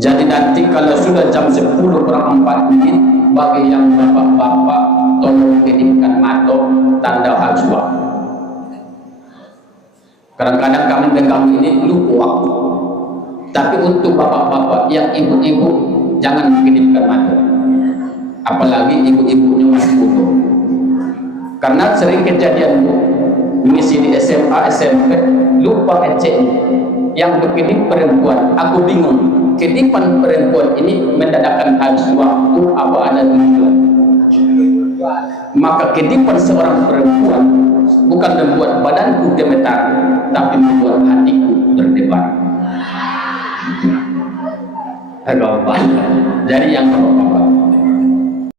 Jadi nanti kalau sudah jam 10:04 bagi yang bapak-bapak tolong kedipkan mata tanda hajwa. Kadang-kadang kami pegang ini lupa waktu. Tapi untuk bapak-bapak yang ibu-ibu jangan kedipkan mata. Apalagi ibu-ibunya masih utuh. Karena sering kejadian misi di SMA, SMP lupa ngeceknya. Yang begini perempuan, aku bingung. Kedipan perempuan ini mendadakan habis waktu apa ada tujuan. Maka kedipan seorang perempuan bukan membuat badanku gemetar, tapi membuat hatiku berdebar. Jadi yang bapak-bapak